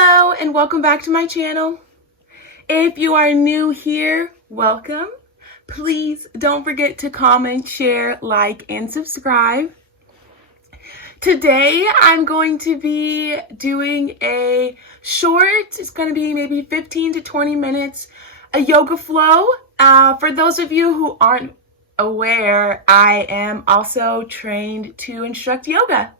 Hello and welcome back to my channel. If you are new here, welcome. Please don't forget to comment, share, like, and subscribe. Today I'm going to be doing a short, it's going to be maybe 15 to 20 minutes, a yoga flow. For those of you who aren't aware, I am also trained to instruct yoga.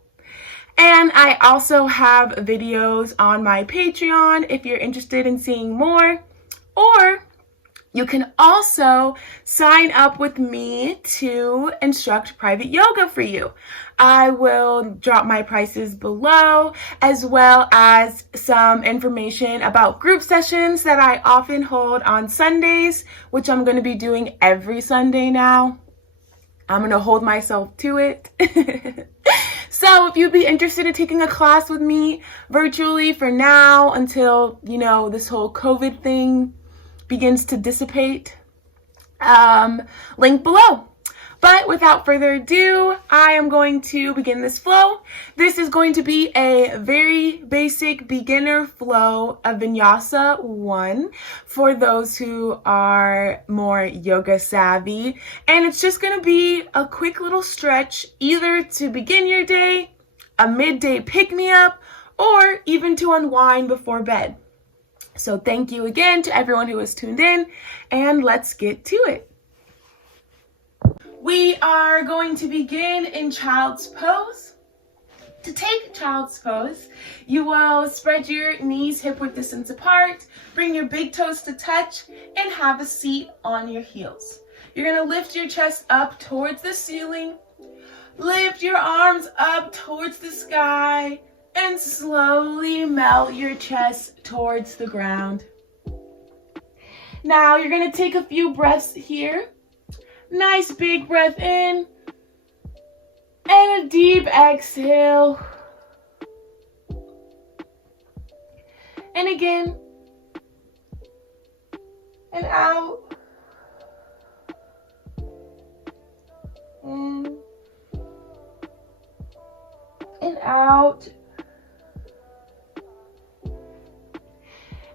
And I also have videos on my Patreon if you're interested in seeing more. Or you can also sign up with me to instruct private yoga for you. I will drop my prices below, as well as some information about group sessions that I often hold on Sundays, which I'm going to be doing every Sunday now. I'm going to hold myself to it. So if you'd be interested in taking a class with me virtually for now until, this whole COVID thing begins to dissipate, link below. But without further ado, I am going to begin this flow. This is going to be a very basic beginner flow of Vinyasa 1 for those who are more yoga savvy. And it's just going to be a quick little stretch, either to begin your day, a midday pick-me-up, or even to unwind before bed. So thank you again to everyone who has tuned in, and let's get to it. We are going to begin in child's pose. To take child's pose, you will spread your knees hip-width distance apart, bring your big toes to touch, and have a seat on your heels. You're going to lift your chest up towards the ceiling, lift your arms up towards the sky, and slowly melt your chest towards the ground. Now you're going to take a few breaths here. Nice big breath in and a deep exhale. And again, and out. In and out.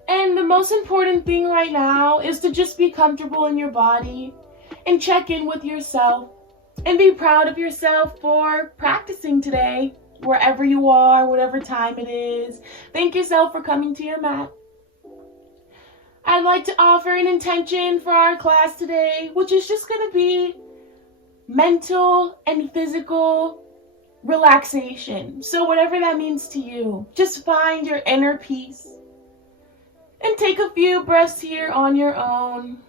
And the most important thing right now is to just be comfortable in your body and check in with yourself and be proud of yourself for practicing today, wherever you are, whatever time it is. Thank yourself for coming to your mat. I'd like to offer an intention for our class today, which is just going to be mental and physical relaxation. So whatever that means to you, just find your inner peace and take a few breaths here on your own.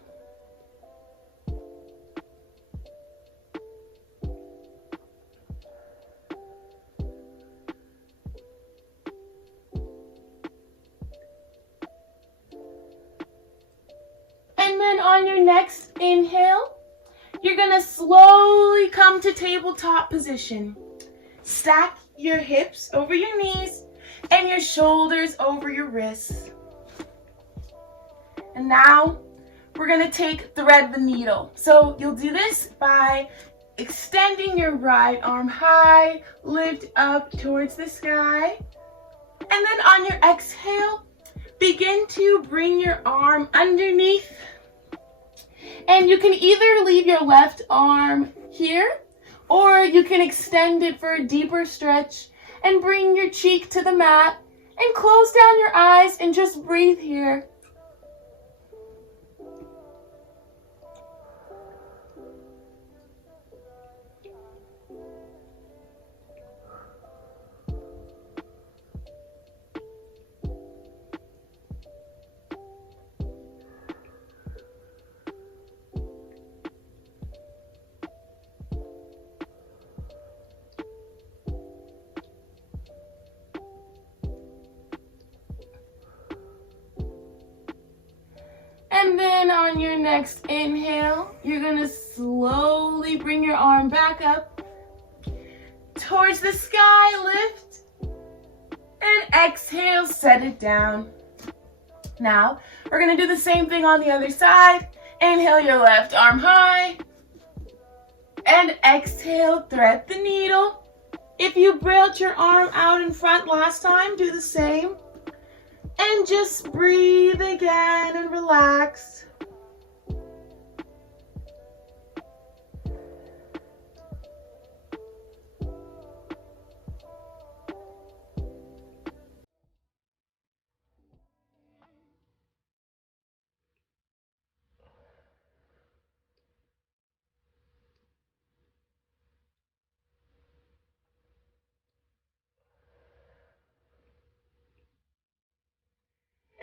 And then on your next inhale, you're going to slowly come to tabletop position. Stack your hips over your knees and your shoulders over your wrists. And now we're going to thread the needle. So you'll do this by extending your right arm high, lift up towards the sky. And then on your exhale, begin to bring your arm underneath. And you can either leave your left arm here, or you can extend it for a deeper stretch and bring your cheek to the mat and close down your eyes and just breathe here. And then on your next inhale, you're going to slowly bring your arm back up towards the sky, lift, and exhale, set it down. Now, we're going to do the same thing on the other side. Inhale your left arm high, and exhale, thread the needle. If you brailed your arm out in front last time, do the same. And just breathe again and relax.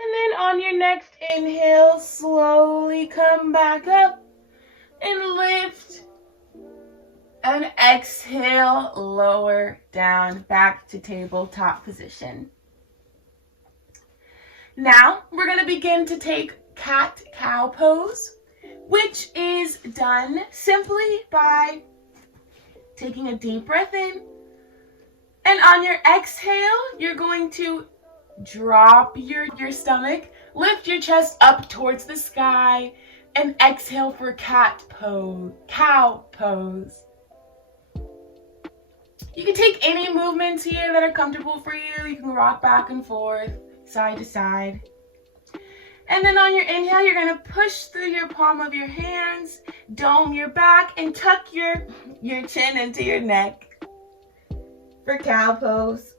And then on your next inhale, slowly come back up and lift. And exhale, lower down, back to tabletop position. Now, we're going to begin to take cat-cow pose, which is done simply by taking a deep breath in. And on your exhale, you're going to drop your stomach, lift your chest up towards the sky, and exhale for cat pose, cow pose. You can take any movements here that are comfortable for you. You can rock back and forth, side to side. And then on your inhale, you're going to push through your palm of your hands, dome your back, and tuck your chin into your neck for cow pose.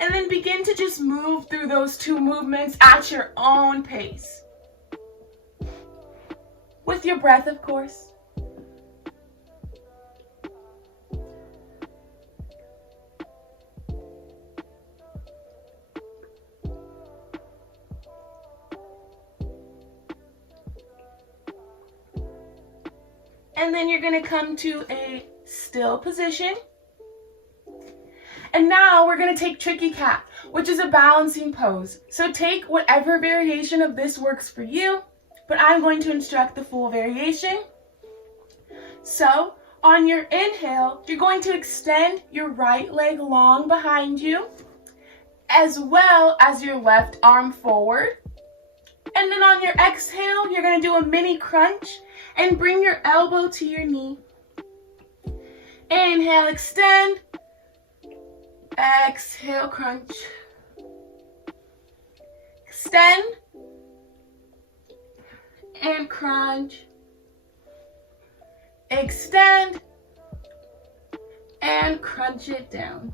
And then begin to just move through those two movements at your own pace. With your breath, of course. And then you're going to come to a still position. And now we're going to take tricky cat, which is a balancing pose. So take whatever variation of this works for you, but I'm going to instruct the full variation. So on your inhale, you're going to extend your right leg long behind you, as well as your left arm forward. And then on your exhale, you're going to do a mini crunch and bring your elbow to your knee. Inhale, extend. Exhale, crunch. Extend. And crunch. Extend. And crunch it down.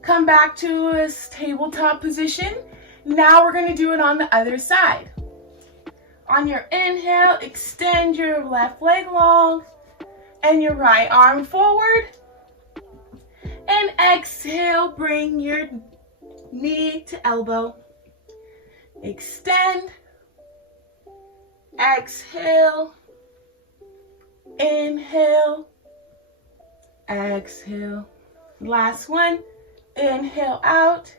Come back to this tabletop position. Now we're going to do it on the other side. On your inhale, extend your left leg long and your right arm forward. And exhale, bring your knee to elbow. Extend. Exhale. Inhale. Exhale. Last one. Inhale out.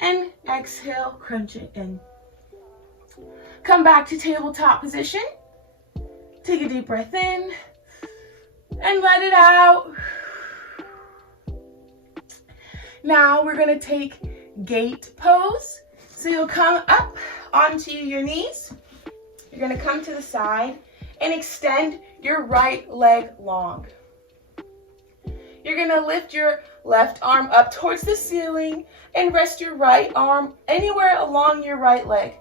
And exhale, crunch it in. Come back to tabletop position. Take a deep breath in and let it out. Now we're going to take gate pose. So you'll come up onto your knees. You're going to come to the side and extend your right leg long. You're going to lift your left arm up towards the ceiling and rest your right arm anywhere along your right leg.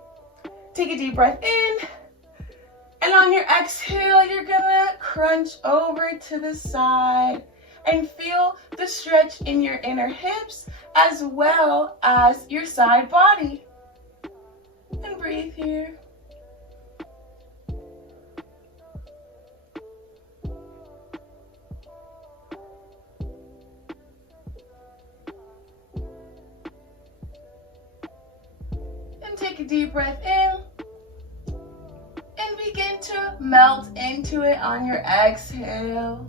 Take a deep breath in, and on your exhale, you're gonna crunch over to the side and feel the stretch in your inner hips as well as your side body. And breathe here. And take a deep breath in. And begin to melt into it on your exhale.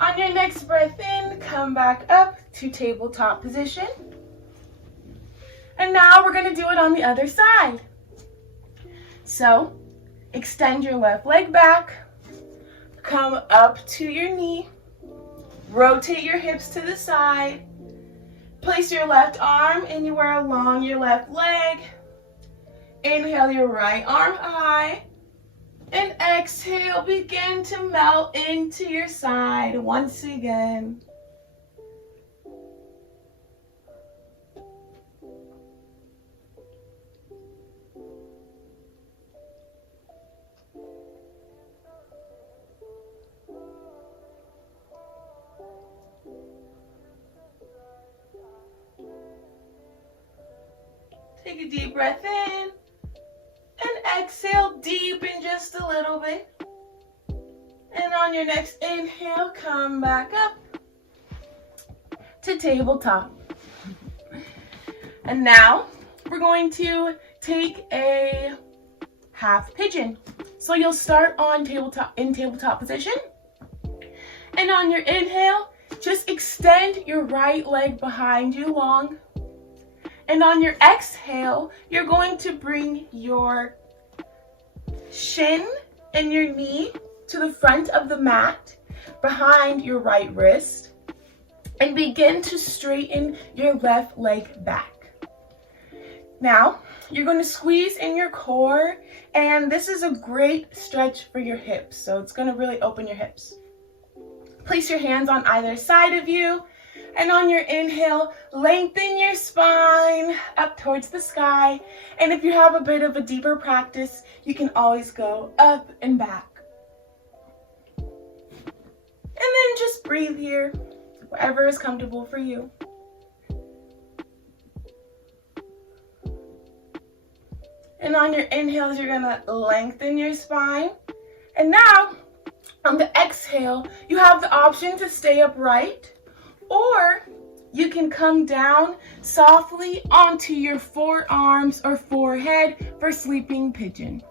On your next breath in, come back up to tabletop position. And now we're going to do it on the other side. So, extend your left leg back. Come up to your knee. Rotate your hips to the side. Place your left arm anywhere along your left leg. Inhale your right arm high. And exhale, begin to melt into your side once again. Take a deep breath in and exhale, deepen just a little bit. And on your next inhale, come back up to tabletop. And now we're going to take a half pigeon. So you'll start on tabletop position. And on your inhale, just extend your right leg behind you long. And on your exhale, you're going to bring your shin and your knee to the front of the mat behind your right wrist and begin to straighten your left leg back. Now, you're going to squeeze in your core, and this is a great stretch for your hips, so it's going to really open your hips. Place your hands on either side of you, and on your inhale, lengthen your spine up towards the sky, and if you have a bit of a deeper practice, you can always go up and back. And then just breathe here, whatever is comfortable for you. And on your inhales, you're gonna lengthen your spine. And now, on the exhale, you have the option to stay upright, or you can come down softly onto your forearms or forehead for sleeping pigeon.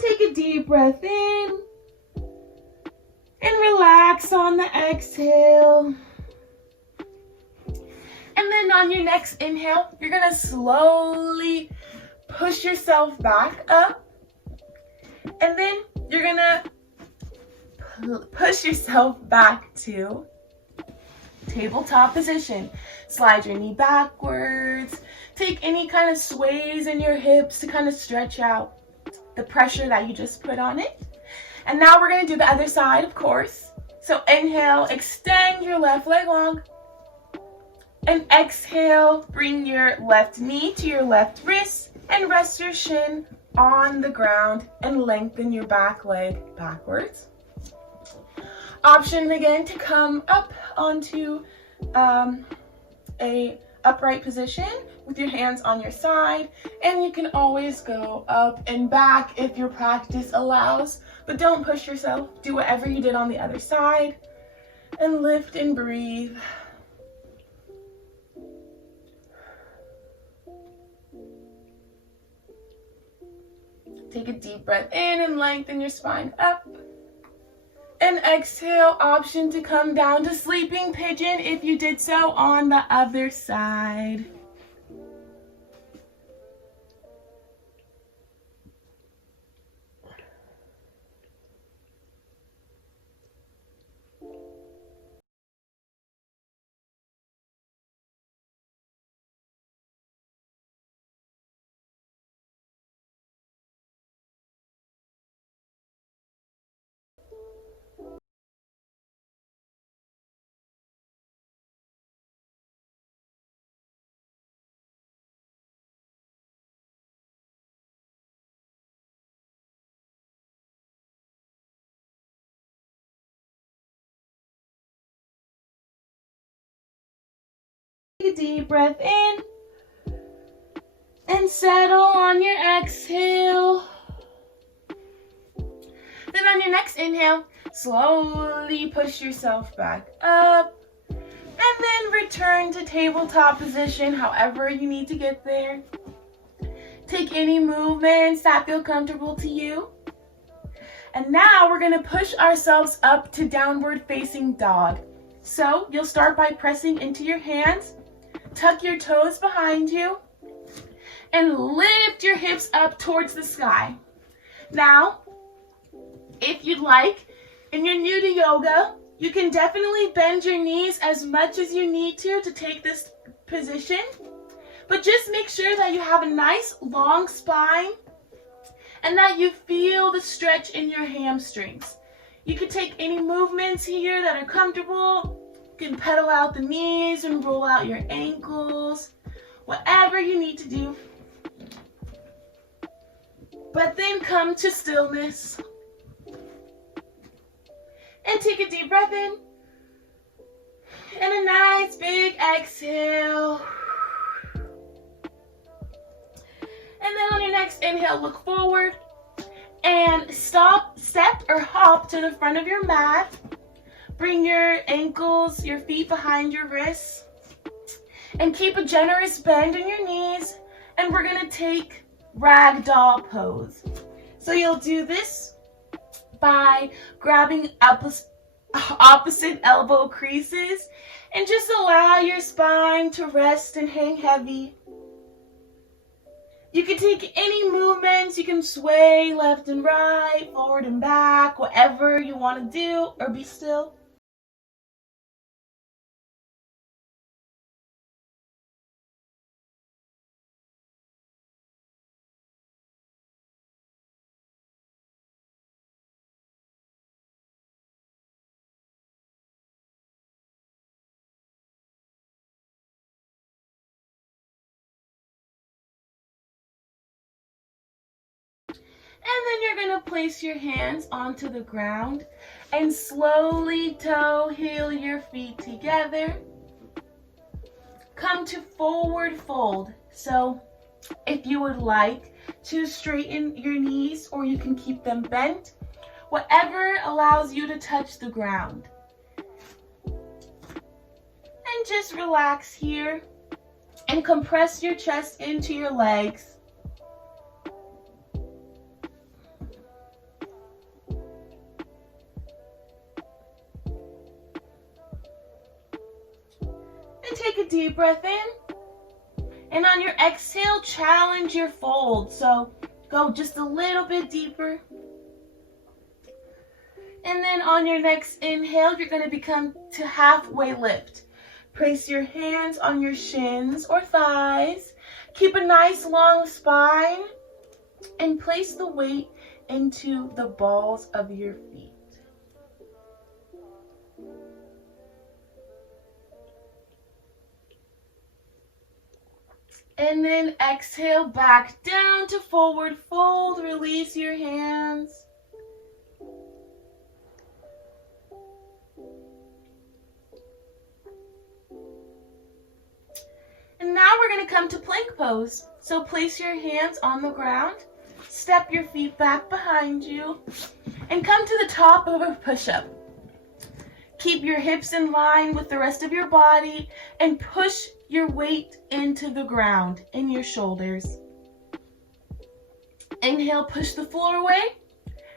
Take a deep breath in and relax on the exhale. And then on your next inhale, you're gonna slowly push yourself back up. And then you're gonna push yourself back to tabletop position. Slide your knee backwards. Take any kind of sways in your hips to kind of stretch out the pressure that you just put on it. And now we're going to do the other side, of course. So inhale, extend your left leg long. And exhale, bring your left knee to your left wrist and rest your shin on the ground and lengthen your back leg backwards. Option again to come up onto a upright position with your hands on your side, and you can always go up and back if your practice allows, but don't push yourself. Do whatever you did on the other side and lift and breathe. Take a deep breath in and lengthen your spine up. And exhale, option to come down to sleeping pigeon if you did so on the other side. Take a deep breath in and settle on your exhale. Then on your next inhale, slowly push yourself back up and then return to tabletop position however you need to get there. Take any movements that feel comfortable to you. And now we're going to push ourselves up to downward facing dog. So you'll start by pressing into your hands. Tuck your toes behind you and lift your hips up towards the sky. Now, If you'd like, and you're new to yoga, you can definitely bend your knees as much as you need to take this position. But just make sure that you have a nice long spine and that you feel the stretch in your hamstrings. You can take any movements here that are comfortable. You can pedal out the knees and roll out your ankles, whatever you need to do. But then come to stillness. And take a deep breath in. And a nice big exhale. And then on your next inhale, look forward and step or hop to the front of your mat. Bring your ankles, your feet behind your wrists, and keep a generous bend in your knees. And we're gonna take ragdoll pose. So you'll do this by grabbing opposite elbow creases and just allow your spine to rest and hang heavy. You can take any movements. You can sway left and right, forward and back, whatever you want to do, or be still. And then you're going to place your hands onto the ground and slowly toe heel your feet together. Come to forward fold. So if you would like to straighten your knees, or you can keep them bent, whatever allows you to touch the ground. And just relax here and compress your chest into your legs. And take a deep breath in. And on your exhale, challenge your fold. So go just a little bit deeper. And then on your next inhale, you're going to become to halfway lift. Place your hands on your shins or thighs. Keep a nice long spine. And place the weight into the balls of your feet. And then exhale back down to forward fold. Release your hands. And now we're going to come to plank pose. So place your hands on the ground. Step your feet back behind you. And come to the top of a push-up. Keep your hips in line with the rest of your body and push your weight into the ground in your shoulders. Inhale, push the floor away.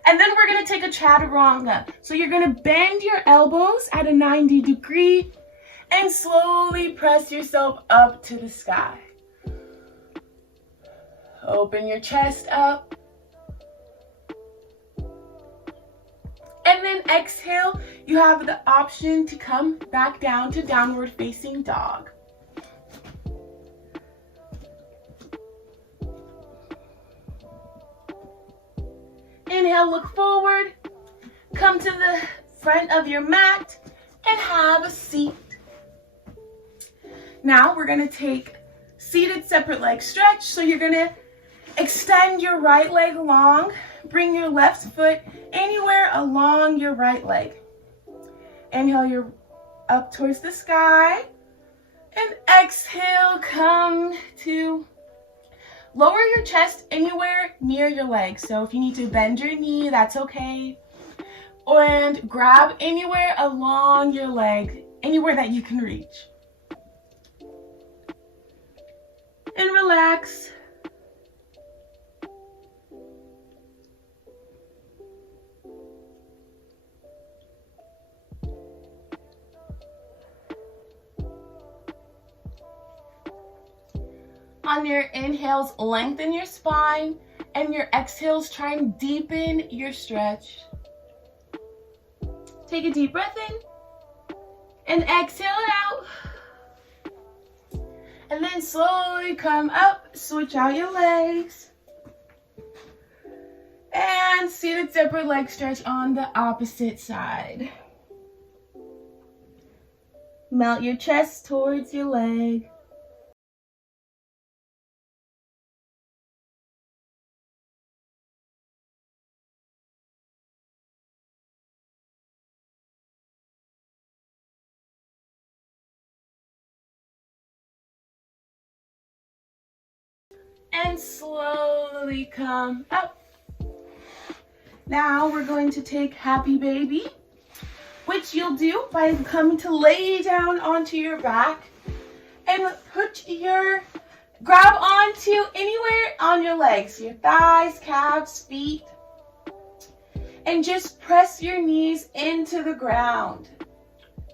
And then we're going to take a chaturanga. So you're going to bend your elbows at a 90 degree and slowly press yourself up to the sky. Open your chest up. And then exhale, you have the option to come back down to downward facing dog. Inhale, look forward, come to the front of your mat and have a seat. Now we're going to take seated separate leg stretch. So you're going to extend your right leg long, bring your left foot anywhere along your right leg. Inhale, you're up towards the sky, and exhale, come to lower your chest anywhere near your legs. So if you need to bend your knee, that's okay. And grab anywhere along your leg, anywhere that you can reach. And relax. On your inhales, lengthen your spine, and your exhales, try and deepen your stretch. Take a deep breath in and exhale it out. And then slowly come up, switch out your legs. And seated separate leg stretch on the opposite side. Melt your chest towards your leg. And slowly come up. Now we're going to take happy baby, which you'll do by coming to lay down onto your back and grab onto anywhere on your legs, your thighs, calves, feet, and just press your knees into the ground.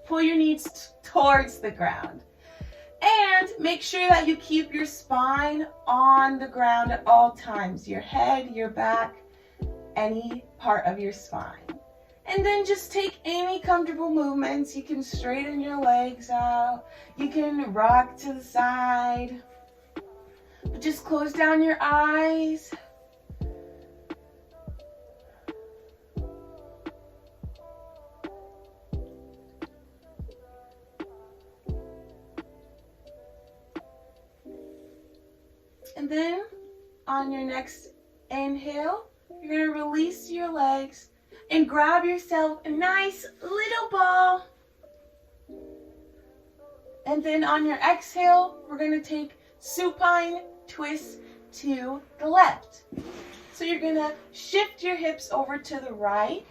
Pull your knees towards the ground. And make sure that you keep your spine on the ground at all times. Your head, your back, any part of your spine. And then just take any comfortable movements. You can straighten your legs out. You can rock to the side. But just close down your eyes. And then on your next inhale, you're going to release your legs and grab yourself a nice little ball. And then on your exhale, we're going to take supine twist to the left. So you're going to shift your hips over to the right,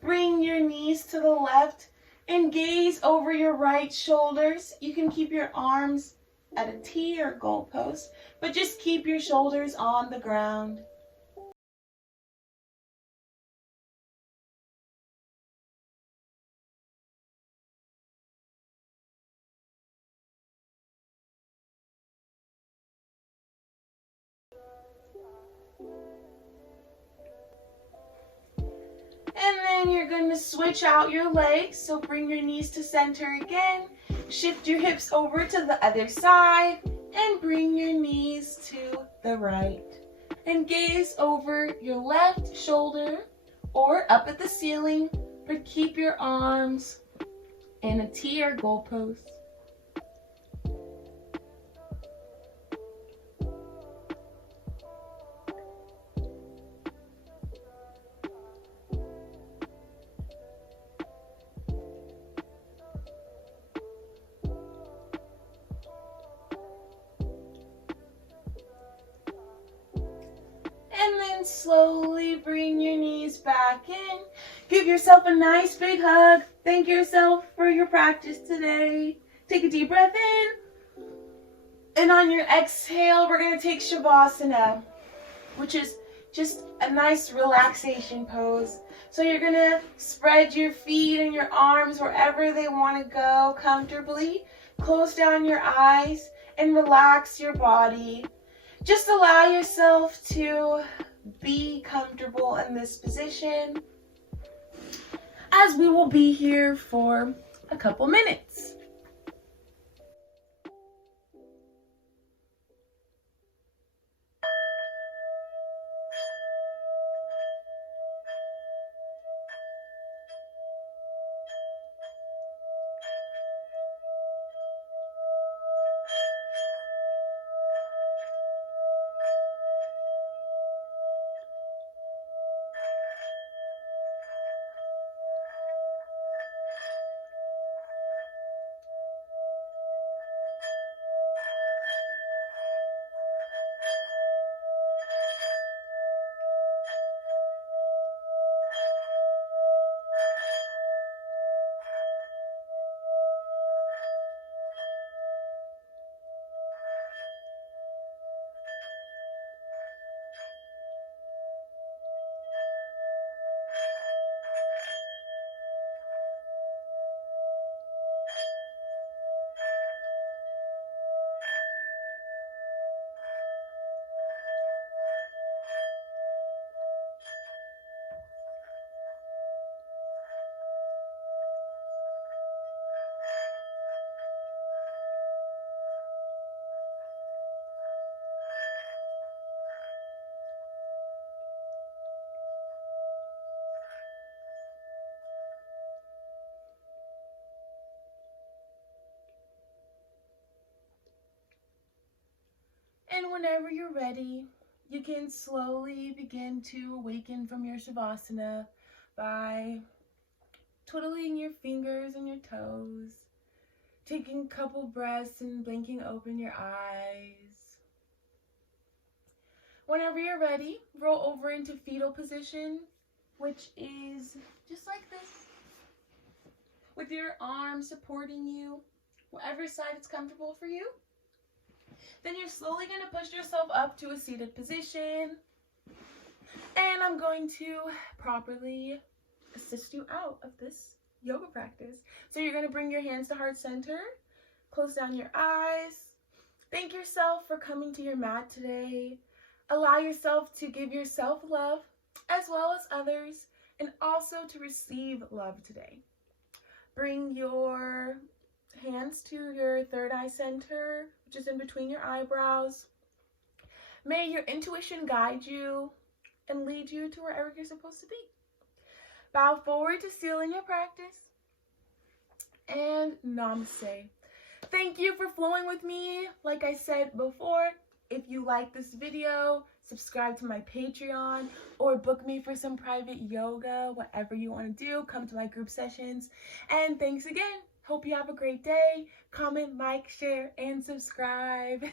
bring your knees to the left, and gaze over your right shoulders. You can keep your arms at a T or goalpost, but just keep your shoulders on the ground. And then you're going to switch out your legs. So bring your knees to center again. Shift your hips over to the other side and bring your knees to the right. And gaze over your left shoulder or up at the ceiling, but keep your arms in a T or goalpost. And then slowly bring your knees back in. Give yourself a nice big hug. Thank yourself for your practice today. Take a deep breath in. And on your exhale, we're going to take Shavasana, which is just a nice relaxation pose. So you're going to spread your feet and your arms wherever they want to go comfortably. Close down your eyes and relax your body. Just allow yourself to be comfortable in this position as we will be here for a couple minutes. whenever you're ready, you can slowly begin to awaken from your Shavasana by twiddling your fingers and your toes, taking a couple breaths and blinking open your eyes. Whenever you're ready, roll over into fetal position, which is just like this, with your arms supporting you, whatever side is comfortable for you. Then you're slowly going to push yourself up to a seated position, and I'm going to properly assist you out of this yoga practice. So you're going to bring your hands to heart center, close down your eyes, thank yourself for coming to your mat today. Allow yourself to give yourself love as well as others, and also to receive love today. Bring your hands to your third eye center, which is in between your eyebrows. May your intuition guide you and lead you to wherever you're supposed to be. Bow forward to seal in your practice, and namaste. Thank you for flowing with me. Like I said before, if you like this video, subscribe to my Patreon or book me for some private yoga, whatever you want to do. Come to my group sessions. And thanks again. Hope you have a great day. Comment, like, share, and subscribe.